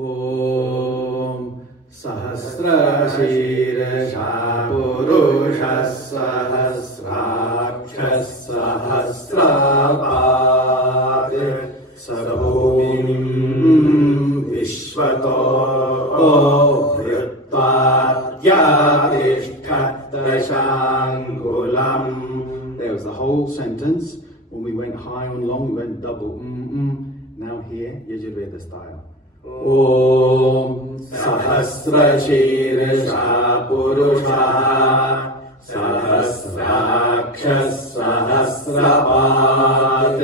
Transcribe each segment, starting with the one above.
Om Sahasrashirasha Purushah Sahasrakshah Sahasrapad Sarvabhumim Vishwato Vrittva Yadishtat Dashangulam. There was the whole sentence. When we went high and long, we went double. Now here, Yajurveda style. Om Sahasrashirasha Purusha Sahasrakshah Sahasrapad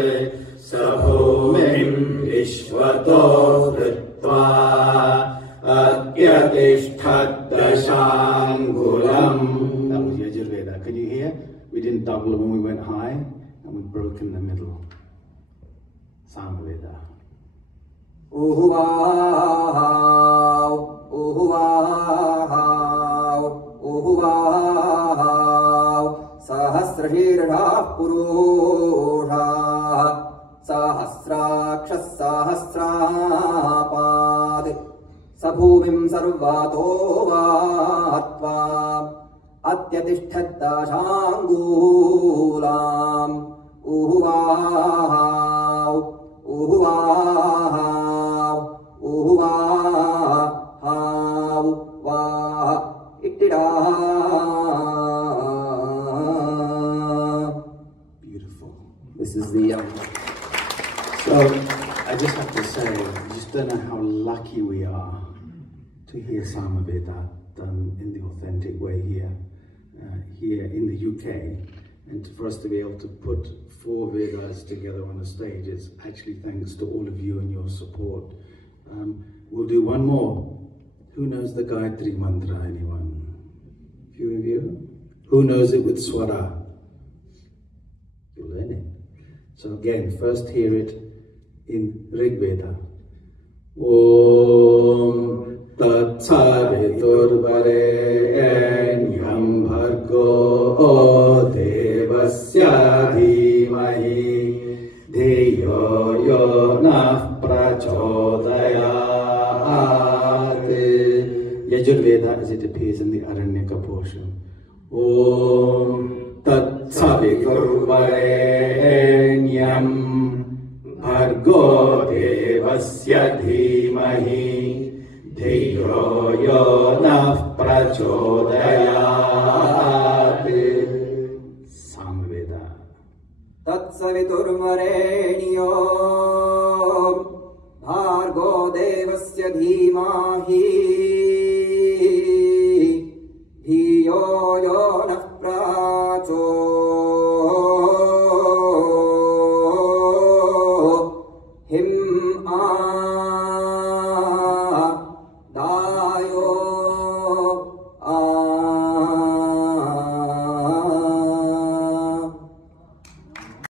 Sarvabhumim Vishwato Vrittva Adyatishtat Dashangulam. That was Yajurveda. Can you hear? We didn't double when we went high, and we broke in the middle. Samaveda. Uhuvahav, uhuvahav, uhuvahav, sahasrashirashah purushah, sahasrakshah sahasrapad, sabhumim sarvato vatva, atyatishtat dashangulam. Uhuvahav, uhuvahav, uhuvahav, vah, ittidah. Beautiful. This is the So, I just have to say, I just don't know how lucky we are to hear Samaveda done in the authentic way here in the UK. And for us to be able to put 4 Vedas together on a stage is actually thanks to all of you and your support. We'll do one more. Who knows the Gayatri Mantra, anyone? A few of you? Who knows it with Swara? You'll learn it. So again, first hear it in Rig Veda. Om Tat Savitur Varenyam Bhargo Devasya Dhimahi Dhiyo Yo Nah Prachodayat. Yajurveda as it appears in the Aranyaka portion. Om Tat Savitur Varenyam Bhargo Devasya Dhimahi Dhiyo Yo Nah Prachodayat. Samaveda. Tatsaviturvarenyo Bhargo Devasya Dhimahi